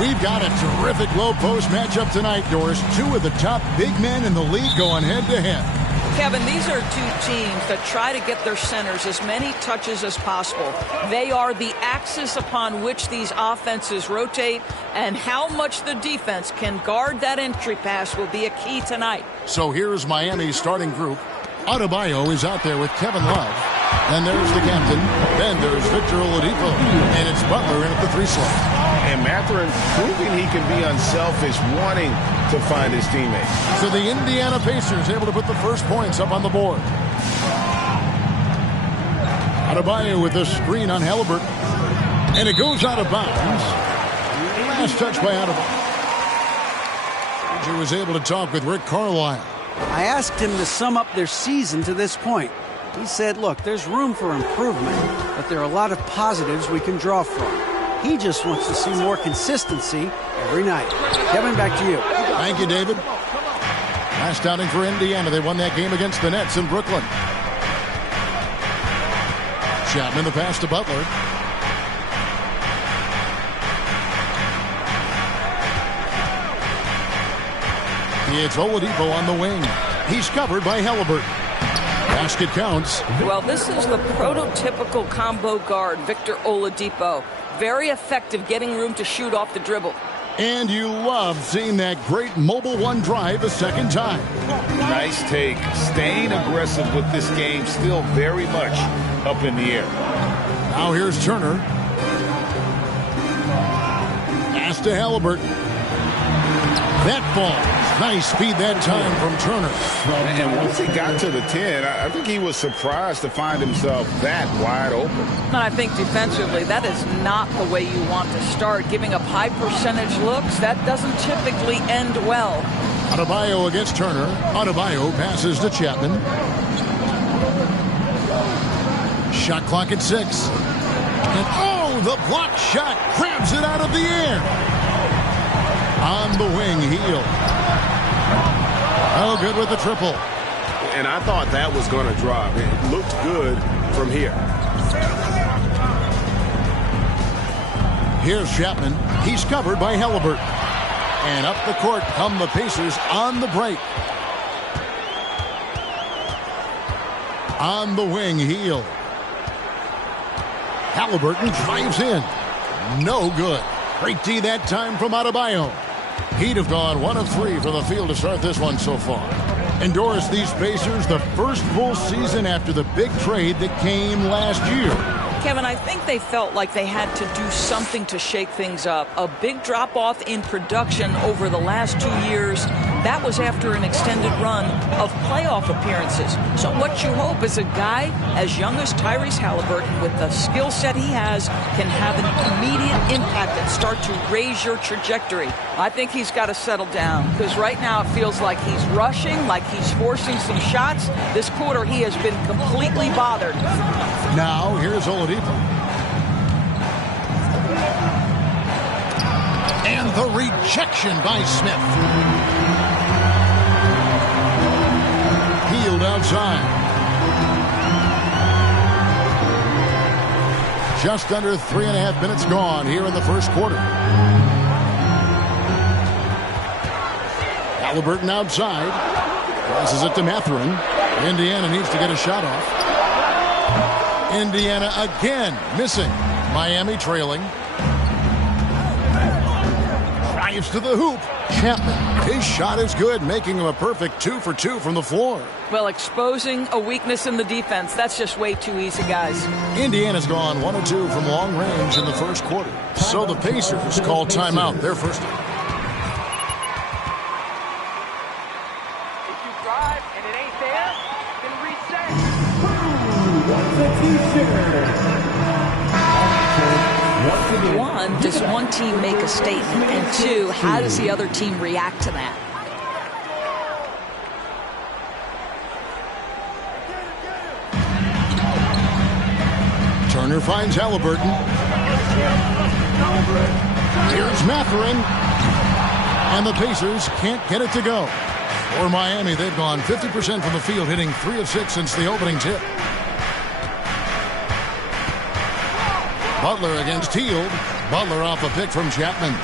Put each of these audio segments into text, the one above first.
We've got a terrific low post matchup tonight, Doris. Two of the top big men in the league going head-to-head. Kevin, these are two teams that try to get their centers as many touches as possible. They are the axis upon which these offenses rotate, and how much the defense can guard that entry pass will be a key tonight. So here's Miami's starting group. Adebayo is out there with Kevin Love. And there's the captain. Then there's Victor Oladipo. And it's Butler in at the 3 slot. And Mathurin proving he can be unselfish, wanting to find his teammates. So the Indiana Pacers able to put the first points up on the board. Adebayo with a screen on Halliburton. And it goes out of bounds. Last touch by Adebayo. He was able to talk with Rick Carlisle. I asked him to sum up their season to this point. He said, look, there's room for improvement, but there are a lot of positives we can draw from. He just wants to see more consistency every night. Kevin, back to you. Thank you, David. Last outing for Indiana. They won that game against the Nets in Brooklyn. Chapman the pass to Butler. It's Oladipo on the wing. He's covered by Halliburton. Basket counts. Well, this is the prototypical combo guard, Victor Oladipo. Very effective getting room to shoot off the dribble. And you love seeing that great mobile one drive a second time. Nice take. Staying aggressive with this game, still very much up in the air. Now here's Turner. Pass to Halliburton. That ball. Nice speed that time from Turner. And once he got to the 10, I think he was surprised to find himself that wide open. And I think defensively, that is not the way you want to start. Giving up high percentage looks, that doesn't typically end well. Adebayo against Turner. Adebayo passes to Chapman. Shot clock at 6. And oh, the block shot grabs it out of the air. On the wing, Hield. Oh, good with the triple. And I thought that was going to drop. It looked good from here. Here's Chapman. He's covered by Halliburton. And up the court come the Pacers on the break. On the wing, Hield. Halliburton drives in. No good. Great D that time from Adebayo. He'd have gone 1 of 3 from the field to start this one so far. Endorse these Pacers the first full season after the big trade that came last year. Kevin, I think they felt like they had to do something to shake things up. A big drop-off in production over the last 2 years. That was after an extended run of playoff appearances. So what you hope is a guy as young as Tyrese Halliburton, with the skill set he has, can have an immediate impact and start to raise your trajectory. I think he's got to settle down, because right now it feels like he's rushing, like he's forcing some shots. This quarter he has been completely bothered. Now here's Oladipo. And the rejection by Smith. Hield outside. Just under 3.5 minutes gone here in the first quarter. Halliburton outside. Passes it to Mathurin. Indiana needs to get a shot off. Indiana again missing. Miami trailing. Drives to the hoop. Chapman. His shot is good, making him a perfect 2 for 2 from the floor. Well, exposing a weakness in the defense, that's just way too easy, guys. Indiana's gone 1 of 2 from long range in the first quarter. So the Pacers call timeout, their first. If you drive and it ain't there, then reset. One, does one team make a statement? And two, how does the other team react to that? Turner finds Halliburton. Here's Mathurin. And the Pacers can't get it to go. For Miami, they've gone 50% from the field, hitting 3 of 6 since the opening tip. Butler against Hield. Butler off a pick from Chapman.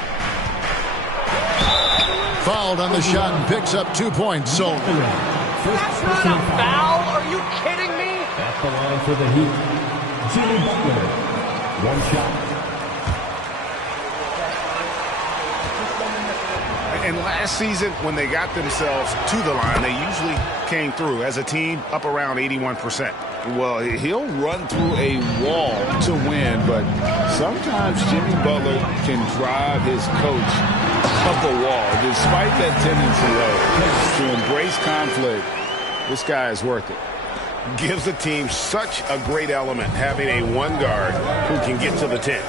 fouled on the shot and picks up 2 points. So That's not a foul. Are you kidding me? At the line for the Heat, Jimmy Butler. One shot. And last season, when they got themselves to the line, they usually came through as a team up around 81%. Well, he'll run through a wall to win, but sometimes Jimmy Butler can drive his coach up a wall. Despite that tendency, though, to embrace conflict, this guy is worth it. Gives the team such a great element having a one guard who can get to the 10.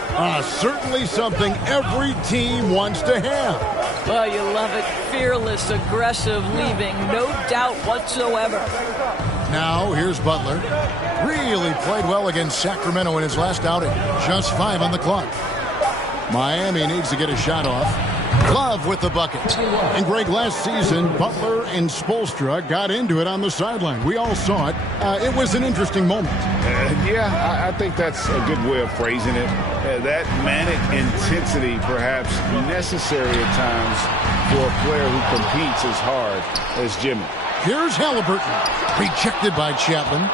Certainly something every team wants to have. Well, you love it. Fearless, aggressive, leaving no doubt whatsoever. Now, here's Butler. Really played well against Sacramento in his last outing. Just 5 on the clock. Miami needs to get a shot off. Love with the bucket. And Greg, last season, Butler and Spoelstra got into it on the sideline. We all saw it. It was an interesting moment. Yeah, I think that's a good way of phrasing it. That manic intensity perhaps necessary at times for a player who competes as hard as Jimmy. Here's Halliburton. Rejected by Chapman.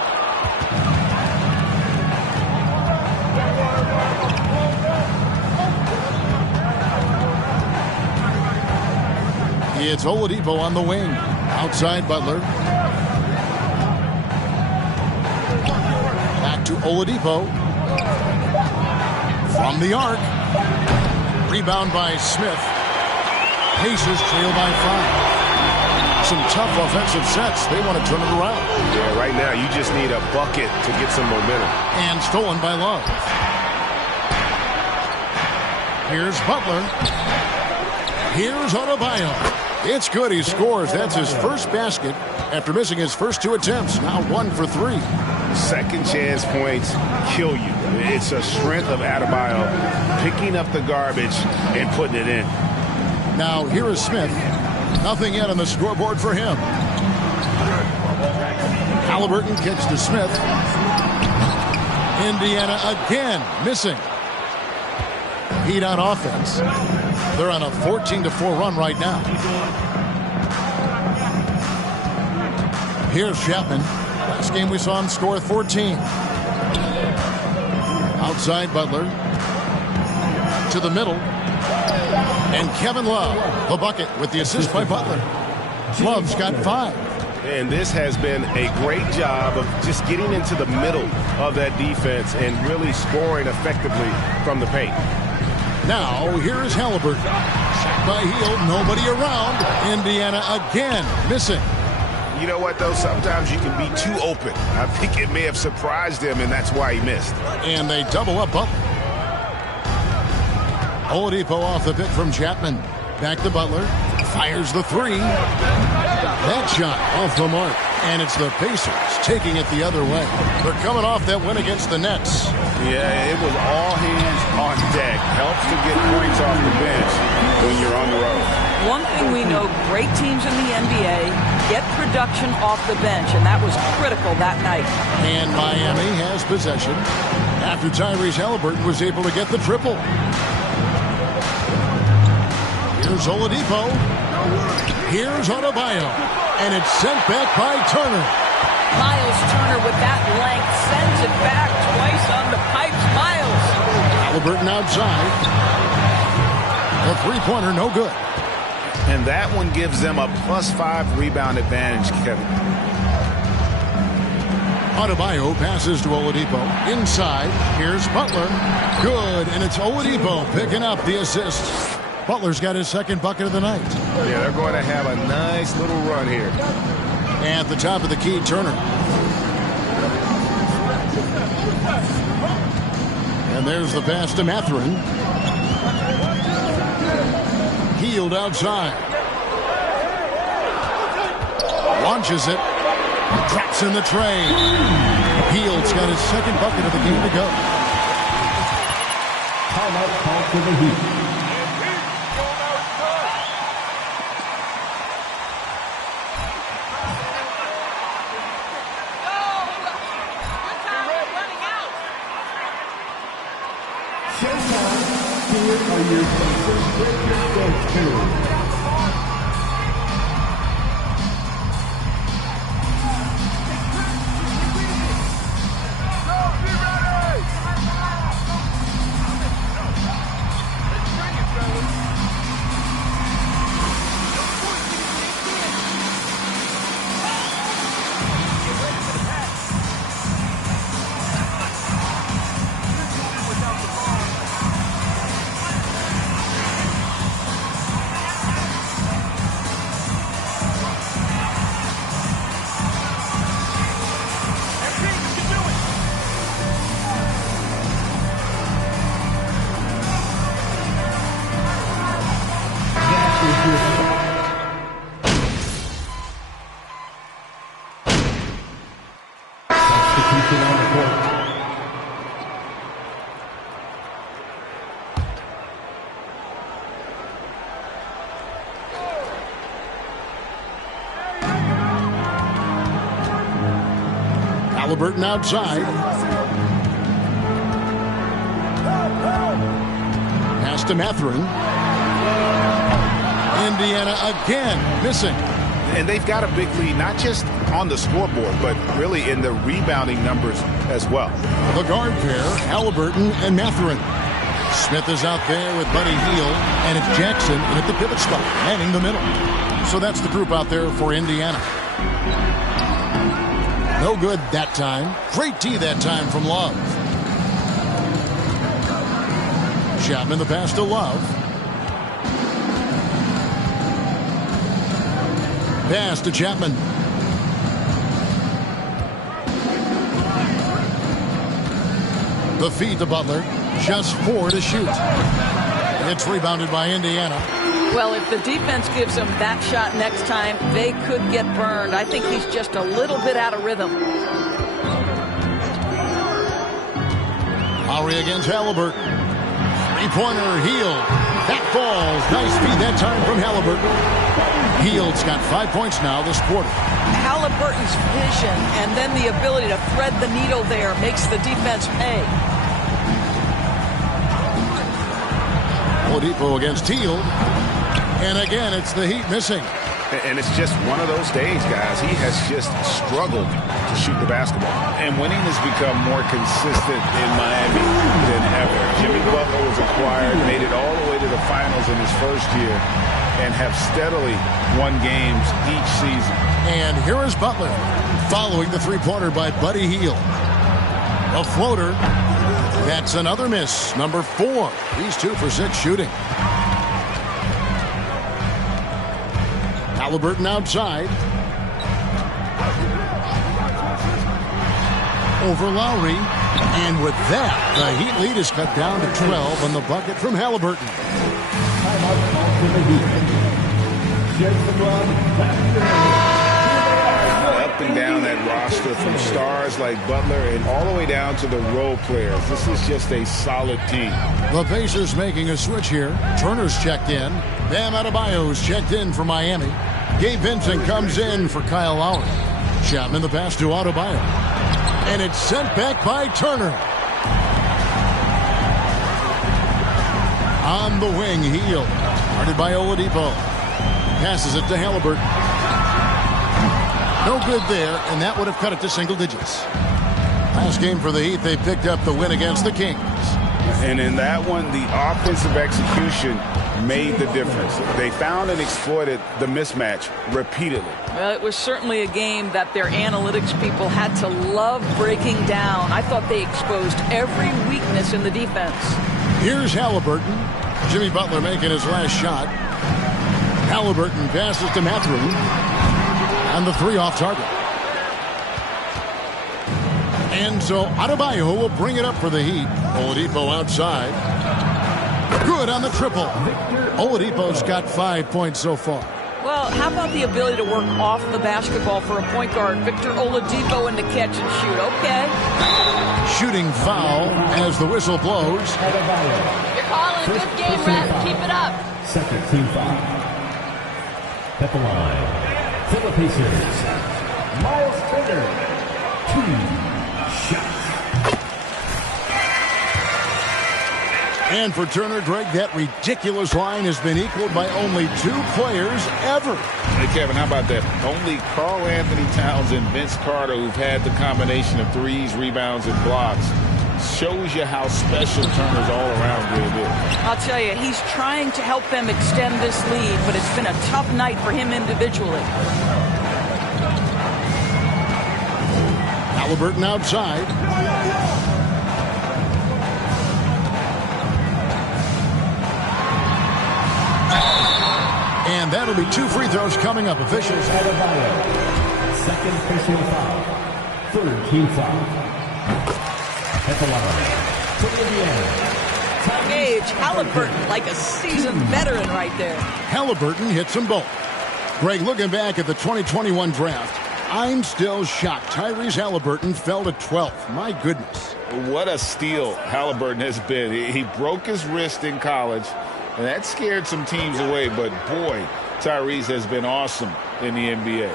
It's Oladipo on the wing. Outside Butler. Back to Oladipo. From the arc. Rebound by Smith. Pacers trail by 5. Some tough offensive sets. They want to turn it around. Yeah, right now you just need a bucket to get some momentum. And stolen by Love. Here's Butler. Here's Adebayo. It's good. He scores. That's his first basket after missing his first 2 attempts. Now 1 for 3. Second chance points kill you. It's a strength of Adebayo picking up the garbage and putting it in. Now here is Smith. Nothing yet on the scoreboard for him. Halliburton kicks to Smith. Indiana again missing. Heat on offense. They're on a 14-4 run right now. Here's Chapman. Last game we saw him score 14. Outside Butler. To the middle. And Kevin Love, the bucket with the assist by Butler. Love's got 5. And this has been a great job of just getting into the middle of that defense and really scoring effectively from the paint. Now, here is Halliburton. Shot by Hield, nobody around. Indiana again missing. You know what, though? Sometimes you can be too open. I think it may have surprised him, and that's why he missed. And they double up Butler. Oladipo off the pick from Chapman. Back to Butler. Fires the 3. That shot off the mark. And it's the Pacers taking it the other way. They're coming off that win against the Nets. Yeah, it was all hands on deck. Helps to get points off the bench when you're on the road. One thing we know, great teams in the NBA get production off the bench, and that was critical that night. And Miami has possession after Tyrese Halliburton was able to get the triple. Here's Oladipo. Here's Adebayo. And it's sent back by Turner. Miles Turner with that length sends it back twice on the pipes. Miles. Halliburton outside. The three-pointer no good. And that one gives them a +5 rebound advantage, Kevin. Adebayo passes to Oladipo. Inside. Here's Butler. Good. And it's Oladipo picking up the assist. Butler's got his second bucket of the night. Yeah, they're going to have a nice little run here. At the top of the key, Turner. And there's the pass to Mathurin. Hield outside. Launches it. Drops in the tray. Hield's got his second bucket of the game to go. Timeout call for the Heat. Substitution on the court. Halliburton outside. Pass to Mathurin. Indiana again missing. And they've got a big lead, not just on the scoreboard, but really in the rebounding numbers as well. The guard pair, Halliburton and Mathurin. Smith is out there with Buddy Hield, and it's Jackson at the pivot spot, manning the middle. So that's the group out there for Indiana. No good that time. Great D that time from Love. Chapman the pass to Love. Pass to Chapman. The feed to Butler. Just 4 to shoot. It's rebounded by Indiana. Well, if the defense gives him that shot next time, they could get burned. I think he's just a little bit out of rhythm. Lowry against Halliburton. Three-pointer, Hield. That falls. Nice feed that time from Halliburton. Hield's got 5 points now this quarter. Halliburton's vision and then the ability to thread the needle there makes the defense pay. Oladipo against Hield. And again, it's the Heat missing. And it's just one of those days, guys. He has just struggled to shoot the basketball. And winning has become more consistent in Miami than ever. Jimmy Butler was acquired, made it all the way to the finals in his first year, and have steadily won games each season. And here is Butler following the three-pointer by Buddy Hield. A floater. That's another miss. Number 4. He's 2 for 6 shooting. Halliburton outside. Over Lowry. And with that, the Heat lead is cut down to 12 on the bucket from Halliburton. Up and down that roster from stars like Butler and all the way down to the role players. This is just a solid team. The Pacers making a switch here. Turner's checked in. Bam Adebayo's checked in for Miami. Gabe Vincent comes in for Kyle Lowry. Chapman the pass to Adebayo. And it's sent back by Turner. On the wing, Hield. Guarded by Oladipo. Passes it to Halliburton. No good there, and that would have cut it to single digits. Last game for the Heat, they picked up the win against the Kings. And in that one, the offensive execution made the difference. They found and exploited the mismatch repeatedly. Well, it was certainly a game that their analytics people had to love breaking down. I thought they exposed every weakness in the defense. Here's Halliburton. Jimmy Butler making his last shot. Halliburton passes to Mathurin. And the 3 off target. And so Adebayo will bring it up for the Heat. Oladipo outside. Good on the triple. Oladipo's got 5 points so far. Well, how about the ability to work off the basketball for a point guard? Victor Oladipo in the catch and shoot. Okay. Shooting foul as the whistle blows. You're calling a good game, ref. Keep it up. Second team foul. At the line for the Pacers, Miles Turner. 2 shots. And for Turner, Greg, that ridiculous line has been equaled by only 2 players ever. Hey, Kevin, how about that? Only Karl Anthony Towns and Vince Carter, who've had the combination of threes, rebounds, and blocks. Shows you how special Turner's all-around really is. I'll tell you, he's trying to help them extend this lead, but it's been a tough night for him individually. Halliburton outside. And that'll be 2 free throws coming up. Officials. Second personal foul. Third team foul. At the line for Indiana. Gage, Halliburton, like a seasoned veteran right there. Halliburton hits them both. Greg, looking back at the 2021 draft, I'm still shocked. Tyrese Halliburton fell to 12th. My goodness. What a steal Halliburton has been. He broke his wrist in college, and that scared some teams away. But, boy, Tyrese has been awesome in the NBA.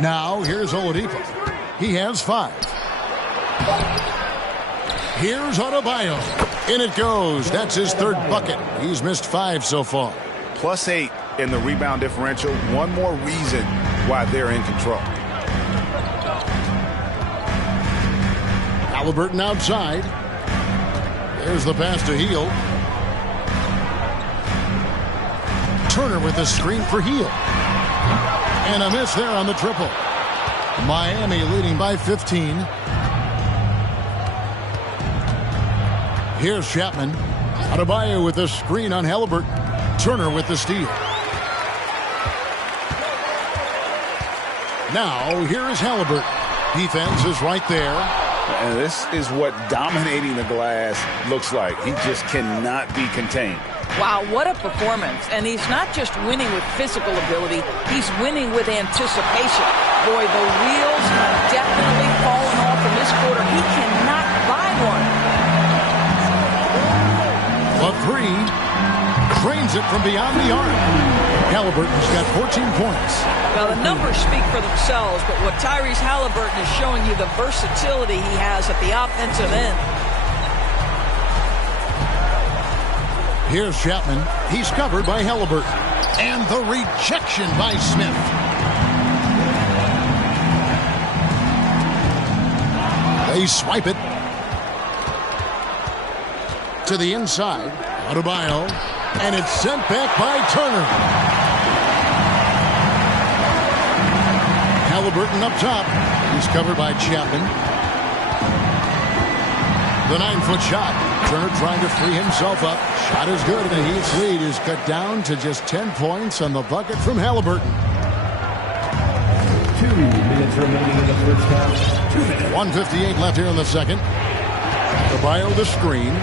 Now, here's Oladipo. He has 5. Here's Adebayo. In it goes. That's his 3rd bucket. He's missed 5 so far. +8 in the rebound differential. One more reason why they're in control. Halliburton outside. There's the pass to Hield. Turner with a screen for Hield. And a miss there on the triple. Miami leading by 15. Here's Chapman. Adebayo with a screen on Halliburton. Turner with the steal. Now, here is Halliburton. Defense is right there. And this is what dominating the glass looks like. He just cannot be contained. Wow, what a performance. And he's not just winning with physical ability, he's winning with anticipation. Boy, the wheels have definitely fallen off in this quarter. He cannot buy one. A 3. Trains it from beyond the arc. Halliburton's got 14 points. Well, the numbers speak for themselves, but what Tyrese Halliburton is showing you, the versatility he has at the offensive end. Here's Chapman. He's covered by Halliburton. And the rejection by Smith. They swipe it to the inside. Adebayo. And it's sent back by Turner. Halliburton up top. He's covered by Chapman. The 9-foot shot. Turner trying to free himself up. Shot is good, and the Heat's lead is cut down to just 10 points on the bucket from Halliburton. 2 minutes remaining in the first half. 2 minutes. 1:58 left here in the second. Adebayo the screen.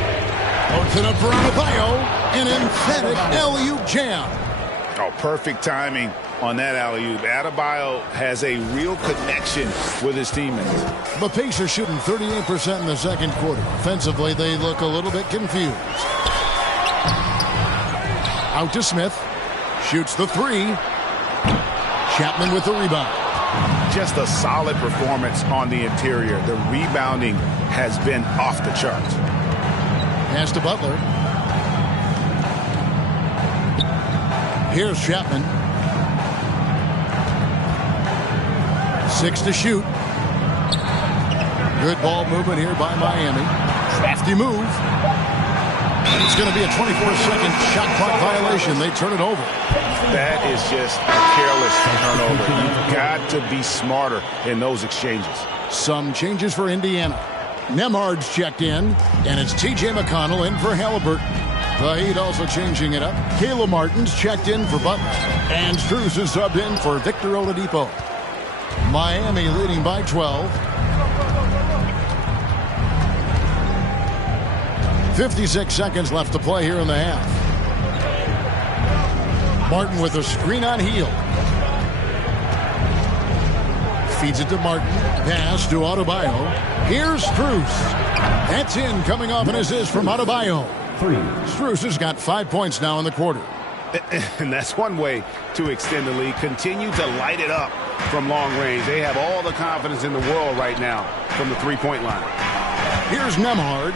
Puts it up for Adebayo. An emphatic alley-oop jam. Oh, perfect timing on that alley-oop. Adebayo has a real connection with his teammates. The Pacers shooting 38% in the second quarter. Offensively, they look a little bit confused. Out to Smith. Shoots the 3. Chapman with the rebound. Just a solid performance on the interior. The rebounding has been off the charts. Pass to Butler. Here's Chapman. 6 to shoot. Good ball movement here by Miami. Crafty move. And it's going to be a 24-second shot clock violation. They turn it over. That is just a careless turnover. You've got to be smarter in those exchanges. Some changes for Indiana. Nembhard's checked in, and it's T.J. McConnell in for Halliburton. The Heat also changing it up. Caleb Martin's checked in for Butler. And Strus is subbed in for Victor Oladipo. Miami leading by 12. 56 seconds left to play here in the half. Martin with a screen on Hield. Feeds it to Martin. Pass to Adebayo. Here's Strus. That's in, coming off an assist from Adebayo. 3. Strus has got 5 points now in the quarter. And that's one way to extend the lead. Continue to light it up from long range. They have all the confidence in the world right now from the three-point line. Here's Nembhard.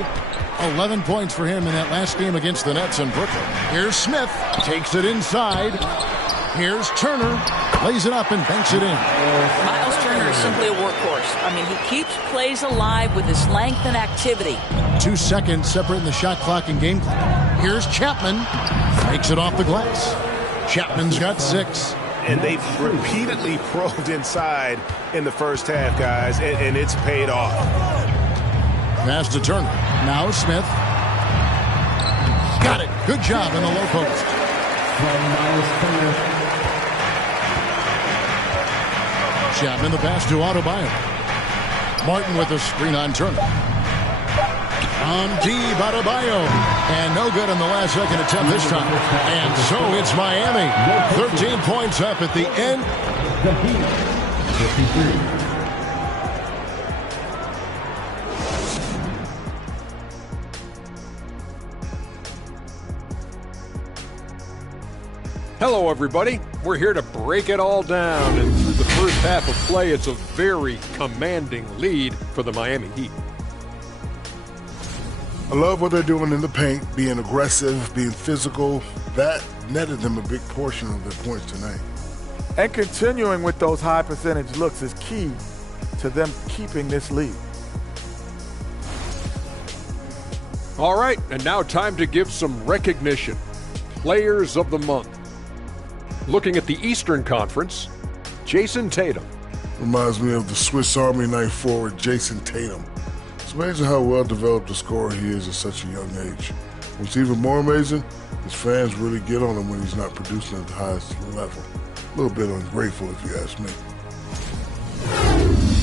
11 points for him in that last game against the Nets in Brooklyn. Here's Smith. Takes it inside. Here's Turner. Lays it up and banks it in. Miles Turner is simply a workhorse. I mean, he keeps plays alive with his length and activity. 2 seconds separating the shot clock and game clock. Here's Chapman. Makes it off the glass. Chapman's got 6. And they've repeatedly probed inside in the first half, guys, and it's paid off. Pass to Turner. Now Smith. Got it. Good job in the low post. From Miles Turner. Chapman the pass to Adebayo. Martin with a screen on Turner. On deep, Adebayo. And no good in the last second attempt this time. And so it's Miami. 13 points up at the end. The Heat 63. Hello, everybody. We're here to break it all down, and through the first half of play, it's a very commanding lead for the Miami Heat. I love what they're doing in the paint, being aggressive, being physical. That netted them a big portion of their points tonight. And continuing with those high percentage looks is key to them keeping this lead. All right, and now time to give some recognition. Players of the Month. Looking at the Eastern Conference, Jason Tatum. Reminds me of the Swiss Army knife forward Jason Tatum. It's amazing how well developed a scorer he is at such a young age. What's even more amazing, his fans really get on him when he's not producing at the highest level. A little bit ungrateful, if you ask me.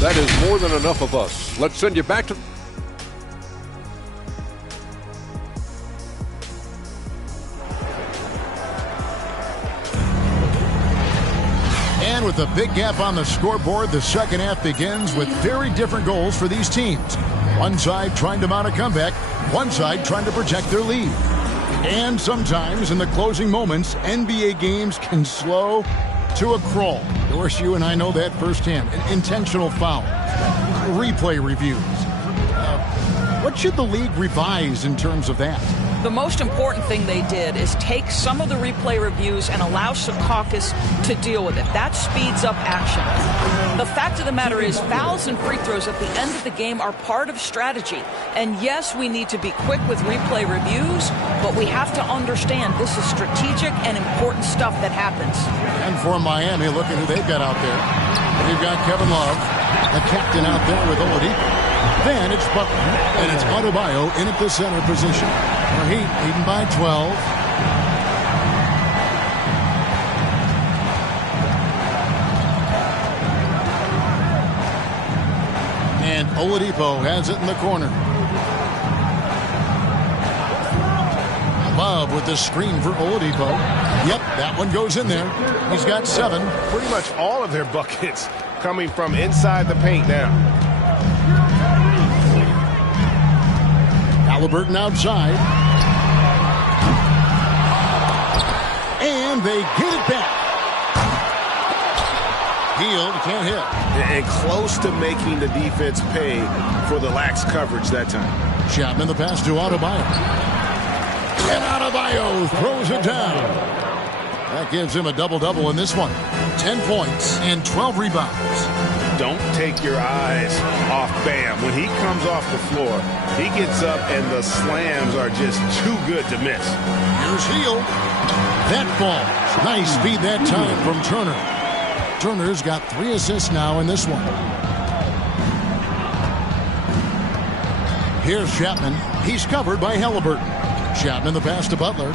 That is more than enough of us. Let's send you back to... And with a big gap on the scoreboard, the second half begins with very different goals for these teams. One side trying to mount a comeback, one side trying to protect their lead. And sometimes in the closing moments, NBA games can slow to a crawl. Of course, you and I know that firsthand. Intentional fouls, replay reviews. What should the league revise in terms of that? The most important thing they did is take some of the replay reviews and allow Secaucus to deal with it. That speeds up action. The fact of the matter is fouls and free throws at the end of the game are part of strategy. And yes, we need to be quick with replay reviews, but we have to understand this is strategic and important stuff that happens. And for Miami, look at who they've got out there. They've got Kevin Love, the captain out there with Oladipo. Then it's Butler, and it's Adebayo in at the center position. The Heat leading by 12. And Oladipo has it in the corner. Love with the screen for Oladipo. Yep, that one goes in there. He's got 7. Pretty much all of their buckets coming from inside the paint now. Halliburton outside. And they get it back. Hield can't hit. And close to making the defense pay for the lax coverage that time. Chapman the pass to Adebayo. And Adebayo throws it down. That gives him a double-double in this one. 10 points and 12 rebounds. Don't take your eyes off Bam. When he comes off the floor, he gets up and the slams are just too good to miss. Here's Hield. That ball. Nice speed that time from Turner. Turner's got 3 assists now in this one. Here's Chapman. He's covered by Halliburton. Chapman the pass to Butler.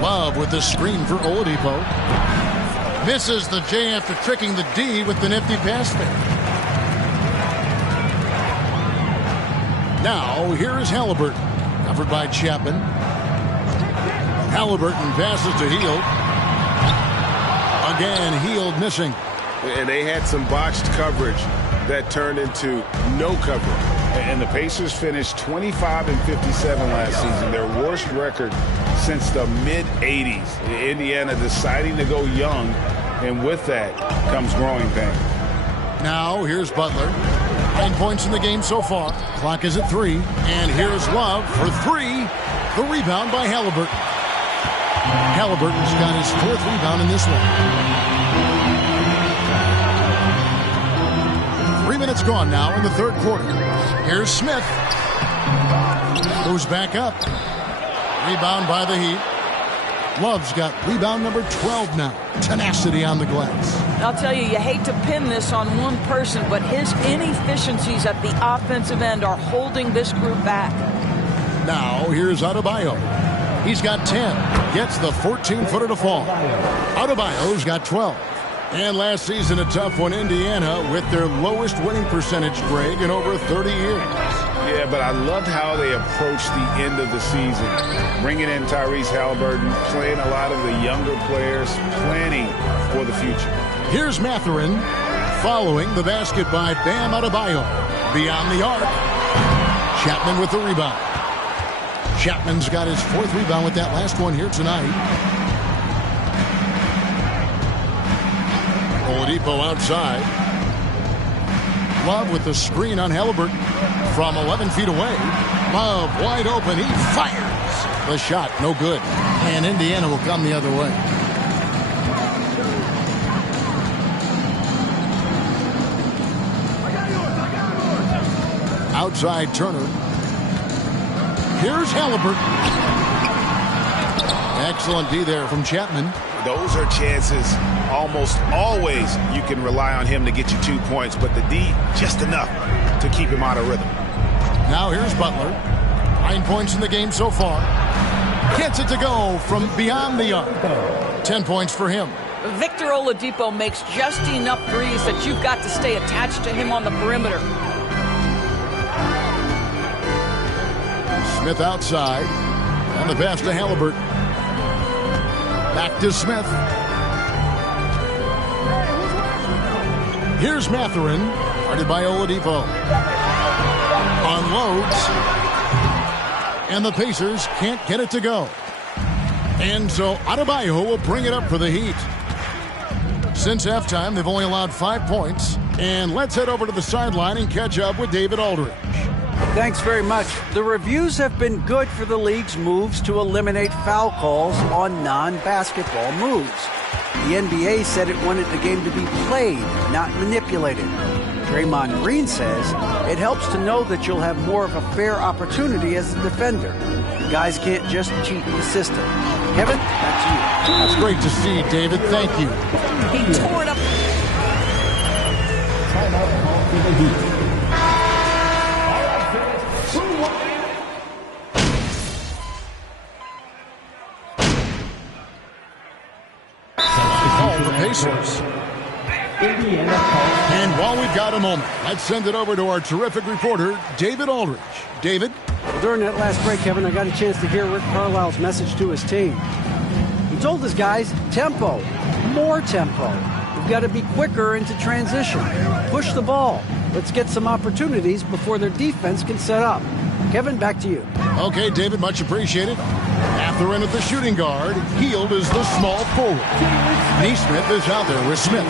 Love with the screen for Oladipo. Misses the J after tricking the D with the nifty pass there. Now, here is Halliburton. Covered by Chapman. Halliburton passes to Hield. Again, Hield missing. And they had some botched coverage that turned into no coverage. And the Pacers finished 25-57 last season, their worst record since the mid-'80s. Indiana deciding to go young, and with that comes growing pains. Now, here's Butler. 9 points in the game so far. Clock is at 3. And here's Love for 3. The rebound by Halliburton. Halliburton's got his 4th rebound in this one. 3 minutes gone now in the third quarter. Here's Smith. Goes back up. Rebound by the Heat. Love's got rebound number 12 now. Tenacity on the glass. I'll tell you, you hate to pin this on one person, but his inefficiencies at the offensive end are holding this group back. Now, here's Adebayo. He's got 10. Gets the 14-footer to fall. Adebayo's got 12. And last season, a tough one, Indiana, with their lowest winning percentage, Greg, in over 30 years. Yeah, but I loved how they approached the end of the season. Bringing in Tyrese Halliburton, playing a lot of the younger players, planning for the future. Here's Mathurin following the basket by Bam Adebayo. Beyond the arc. Chapman with the rebound. Chapman's got his 4th rebound with that last one here tonight. Oladipo outside. Love with the screen on Halliburton from 11 feet away. Love wide open. He fires. The shot no good. And Indiana will come the other way. Outside Turner. Here's Halliburton. Excellent D there from Chapman. Those are chances almost always you can rely on him to get you 2 points, but the D just enough to keep him out of rhythm. Now here's Butler. 9 points in the game so far. Gets it to go from beyond the arc. 10 points for him. Victor Oladipo makes just enough threes that you've got to stay attached to him on the perimeter. Smith outside. And the pass to Halliburton. Back to Smith. Here's Mathurin. Guarded by Oladipo. Unloads. And the Pacers can't get it to go. And so Adebayo will bring it up for the Heat. Since halftime, they've only allowed 5 points. And let's head over to the sideline and catch up with David Aldridge. Thanks very much. The reviews have been good for the league's moves to eliminate foul calls on non-basketball moves. The NBA said it wanted the game to be played, not manipulated. Draymond Green says it helps to know that you'll have more of a fair opportunity as a defender. Guys can't just cheat the system. Kevin, back to you. That's great to see, David. Thank you. He tore it up. Timeout call for the Heat. The Pacers. And while we've got a moment, let's send it over to our terrific reporter, David Aldridge. David? During that last break, Kevin, I got a chance to hear Rick Carlisle's message to his team. He told his guys, tempo, more tempo. We've got to be quicker into transition. Push the ball. Let's get some opportunities before their defense can set up. Kevin, back to you. Okay, David, much appreciated. Mathurin at the shooting guard. Hield is the small forward. Neesmith is out there with Smith.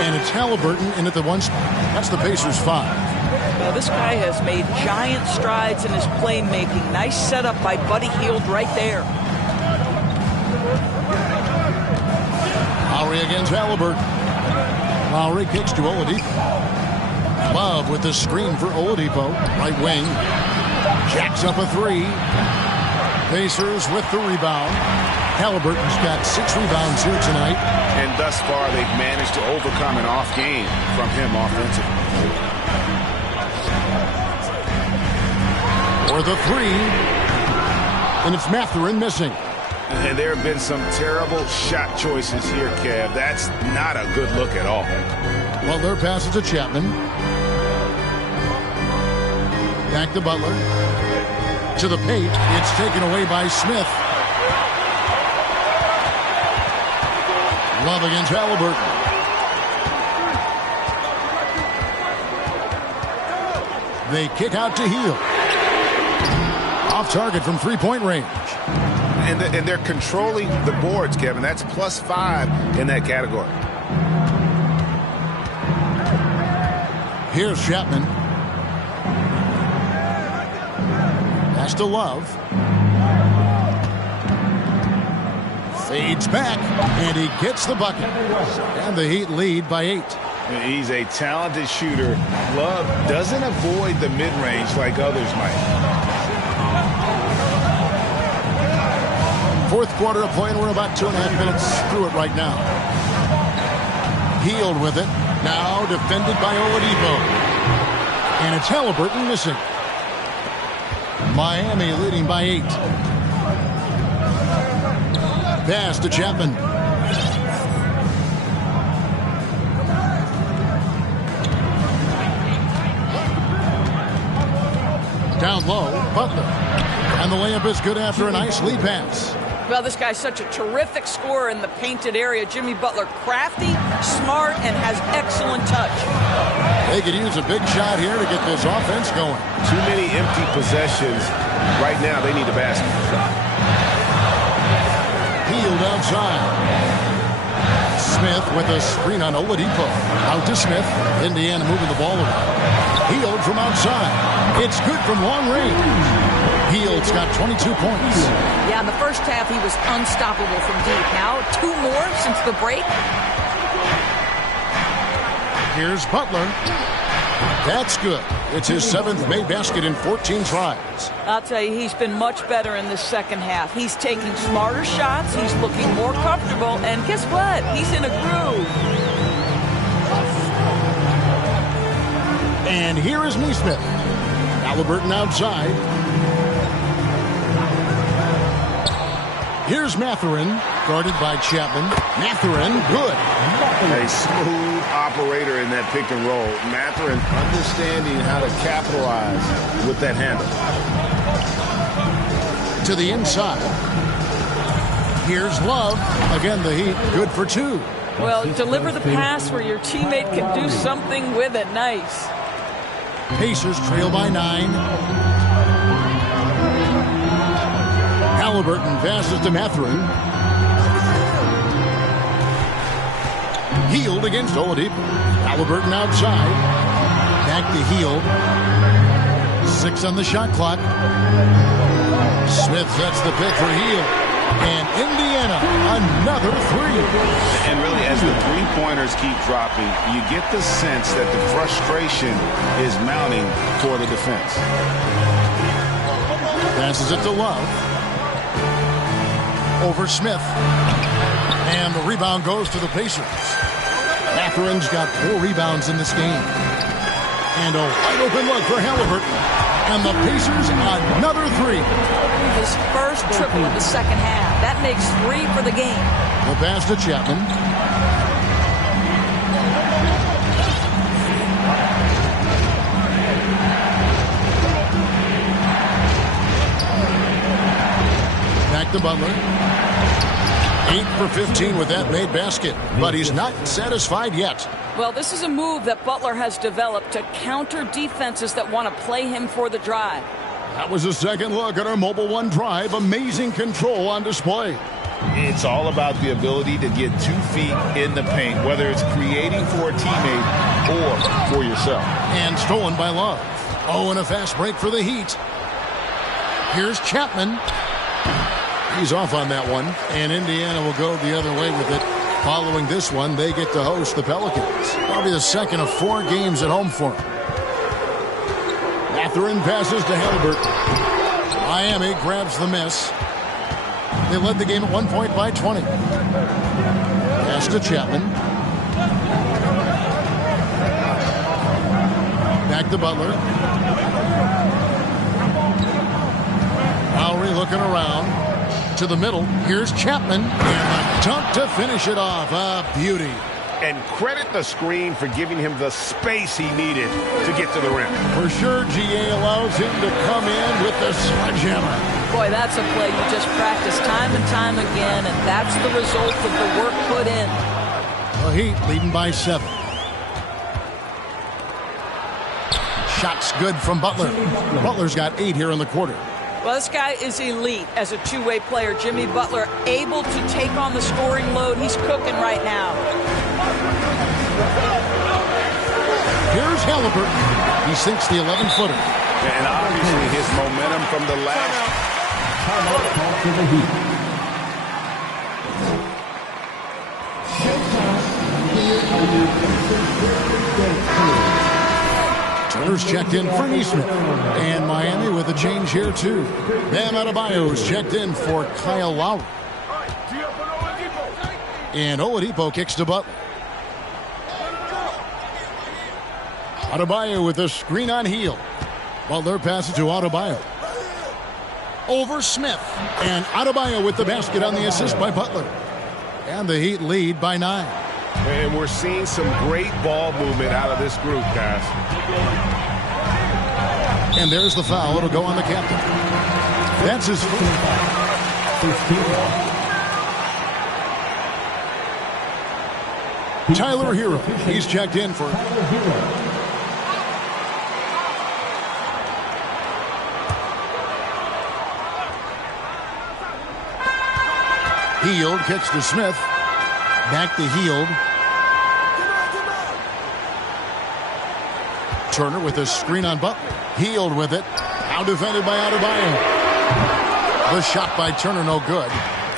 And it's Halliburton in at the 1 spot. That's the Pacers 5. This guy has made giant strides in his playmaking. Nice setup by Buddy Hield right there. Lowry against Halliburton. Lowry kicks to Oladipo. Love with the screen for Oladipo. Right wing. Jacks up a 3. Pacers with the rebound. Halliburton's got 6 rebounds here tonight. And thus far, they've managed to overcome an off game from him offensively. For the 3. And it's Mathurin missing. And there have been some terrible shot choices here, Kev. That's not a good look at all. Well, their pass is to Chapman. Back to Butler. To the paint. It's taken away by Smith. Love against Halliburton. They kick out to Hield. Off target from three-point range. And they're controlling the boards, Kevin. That's +5 in that category. Here's Chapman. Pass to Love. Fades back, and he gets the bucket. And the Heat lead by 8. He's a talented shooter. Love doesn't avoid the mid-range like others might. Fourth quarter of play, and we're about 2.5 minutes through it right now. Hield with it. Now defended by Oladipo. And it's Halliburton missing. Miami leading by 8. Pass to Chapman. Down low, Butler. And the layup is good after a nice lead pass. Well, this guy's such a terrific scorer in the painted area. Jimmy Butler, crafty, smart, and has excellent touch. They could use a big shot here to get this offense going. Too many empty possessions. Right now, they need a basket. Hield outside. Smith with a screen on Oladipo. Out to Smith. Indiana moving the ball around. Hield from outside. It's good from long range. Hield's got 22 points. Yeah, in the first half, he was unstoppable from deep. Now, 2 more since the break. Here's Butler. That's good. It's his 7th made basket in 14 tries. I'll tell you, he's been much better in this second half. He's taking smarter shots. He's looking more comfortable. And guess what? He's in a groove. And here is Nesmith. Halliburton outside. Here's Mathurin, guarded by Chapman. Mathurin, good. A smooth operator in that pick and roll. Mathurin understanding how to capitalize with that handle. To the inside. Here's Love. Again, the Heat, good for 2. Well, deliver the pass where your teammate can do something with it. Nice. Pacers trail by 9. Halliburton passes to Mathurin. Hield against Oladipo. Halliburton outside. Back to Hield. 6 on the shot clock. Smith sets the pick for Hield. And Indiana, another 3. And really, as the three-pointers keep dropping, you get the sense that the frustration is mounting for the defense. Passes it to Love. Over Smith. And the rebound goes to the Pacers. Mathurin's got 4 rebounds in this game. And a wide open look for Halliburton. And the Pacers another 3. His first triple in the second half. That makes 3 for the game. The pass to Chapman. Back to Butler. 8 for 15 with that made basket, but he's not satisfied yet. Well, this is a move that Butler has developed to counter defenses that want to play him for the drive. That was a second look at our Mobile One drive. Amazing control on display. It's all about the ability to get 2 feet in the paint, whether it's creating for a teammate or for yourself. And stolen by Love. Oh, and a fast break for the Heat. Here's Chapman. He's off on that one, and Indiana will go the other way with it. Following this one, they get to host the Pelicans. That'll be the second of 4 games at home for them. Mathurin passes to Halliburton. Miami grabs the miss. They led the game at 1 point by 20. Pass to Chapman. Back to Butler. Lowry looking around. To the middle. Here's Chapman. And a dunk to finish it off. A beauty. And credit the screen for giving him the space he needed to get to the rim. For sure, GA allows him to come in with the sledgehammer. Boy, that's a play you just practice time and time again, and that's the result of the work put in. The Heat leading by 7. Shots good from Butler. Butler's got 8 here in the quarter. Well, this guy is elite as a two-way player. Jimmy Butler able to take on the scoring load. He's cooking right now. Here's Halliburton. He sinks the 11-footer. And obviously his momentum from the last. Turner's checked in for Nesmith. And Miami with a change here, too. Bam Adebayo's checked in for Kyle Lowry. And Oladipo kicks to Butler. Adebayo with a screen on Hield. Butler passes to Adebayo. Over Smith. And Adebayo with the basket on the assist by Butler. And the Heat lead by 9. And we're seeing some great ball movement out of this group, guys. And there's the foul. It'll go on the captain. That's his foul. First team foul. Tyler Hero. He's checked in for Tyler Hero. Hield kicks to Smith. Back to Hield. Turner with a screen on Butler. Hield with it. Now defended by Adebayo. The shot by Turner, no good.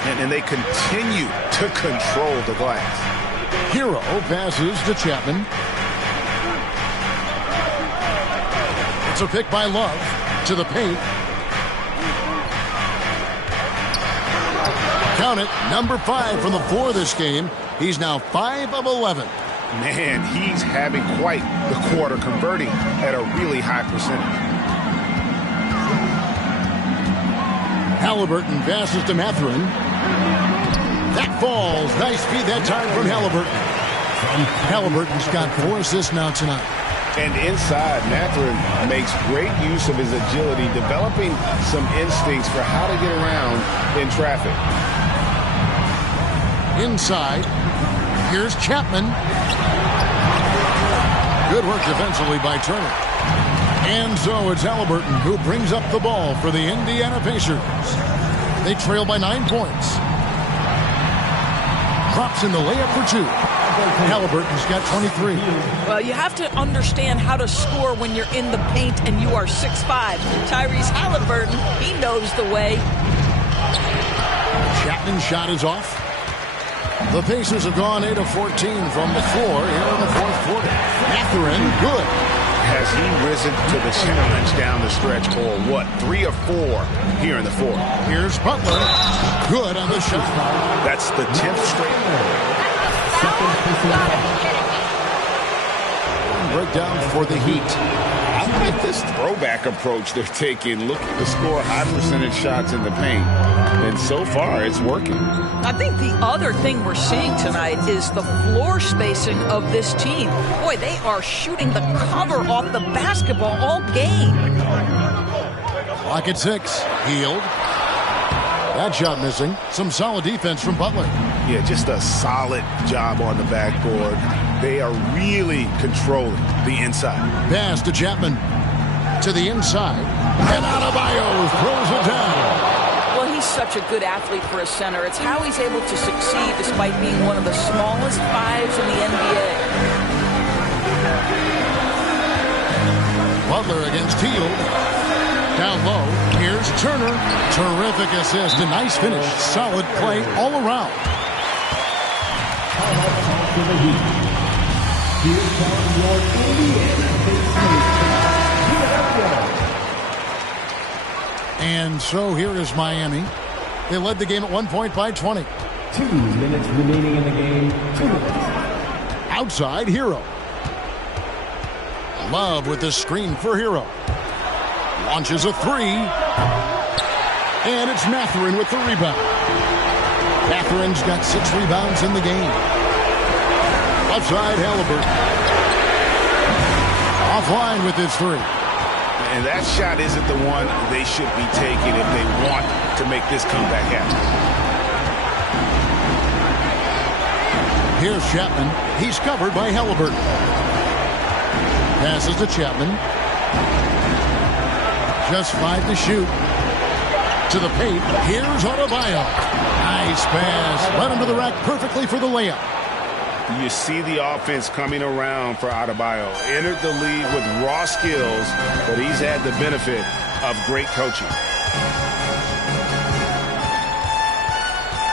And they continue to control the glass. Hero passes to Chapman. It's a pick by Love to the paint. Count it, number 5 from the floor this game. He's now 5 of 11. Man, he's having quite the quarter, converting at a really high percentage. Halliburton passes to Mathurin. That falls. Nice feed that time from Halliburton. Halliburton's got 4 assists now tonight. And inside, Mathurin makes great use of his agility, developing some instincts for how to get around in traffic. Inside, here's Chapman. Good work defensively by Turner. And so it's Halliburton who brings up the ball for the Indiana Pacers. They trail by 9 points. Drops in the layup for 2. Halliburton's got 23. Well, you have to understand how to score when you're in the paint and you are 6'5". Tyrese Halliburton, he knows the way. Chapman's shot is off. The Pacers have gone 8 of 14 from the floor here in the fourth quarter. Mathurin, good. Has he risen to the challenge down the stretch, or what? 3 of 4 here in the fourth. Here's Butler. Good on the shot. That's the 10th straight. Breakdown for the Heat. I like this throwback approach they're taking. Looking to score high percentage shots in the paint. And so far, it's working. I think the other thing we're seeing tonight is the floor spacing of this team. Boy, they are shooting the cover off the basketball all game. Clock at 6. Hield. That shot missing. Some solid defense from Butler. Yeah, just a solid job on the backboard. They are really controlling the inside. Pass to Chapman. To the inside. And Adebayo throws it down. Well, he's such a good athlete for a center. It's how he's able to succeed despite being one of the smallest 5s in the NBA. Butler against Hield. Down low, here's Turner. Terrific assist, a nice finish. Solid play all around. And so here is Miami. They led the game at 1 point by 20. 2 minutes remaining in the game. 2 minutes. Outside, Hero. Love with the screen for Hero. Launches a 3. And it's Mathurin with the rebound. Mathurin's got 6 rebounds in the game. Left side, Halliburton. Offline with his 3. And that shot isn't the one they should be taking if they want to make this comeback happen. Here's Chapman. He's covered by Halliburton. Passes to Chapman. Just 5 to shoot. To the paint. Here's Adebayo. Nice pass. Led him to the rack perfectly for the layup. You see the offense coming around for Adebayo. Entered the league with raw skills, but he's had the benefit of great coaching.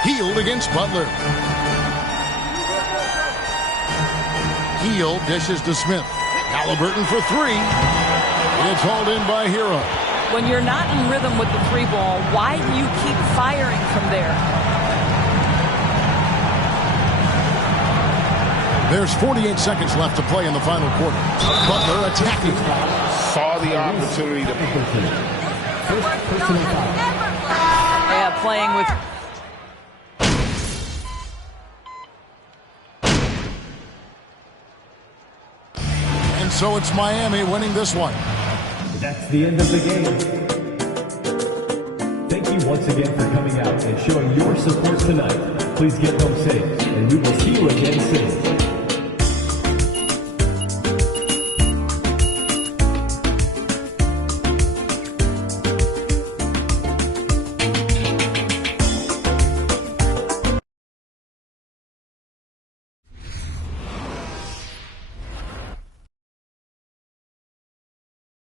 Hield against Butler. Hield dishes to Smith. Halliburton for 3. It's hauled in by Hero. When you're not in rhythm with the 3 ball, why do you keep firing from there? There's 48 seconds left to play in the final quarter. Butler attacking. Saw the opportunity to... Yeah, playing with... And so it's Miami winning this one. That's the end of the game. Thank you once again for coming out and showing your support tonight. Please get home safe, and we will see you again soon.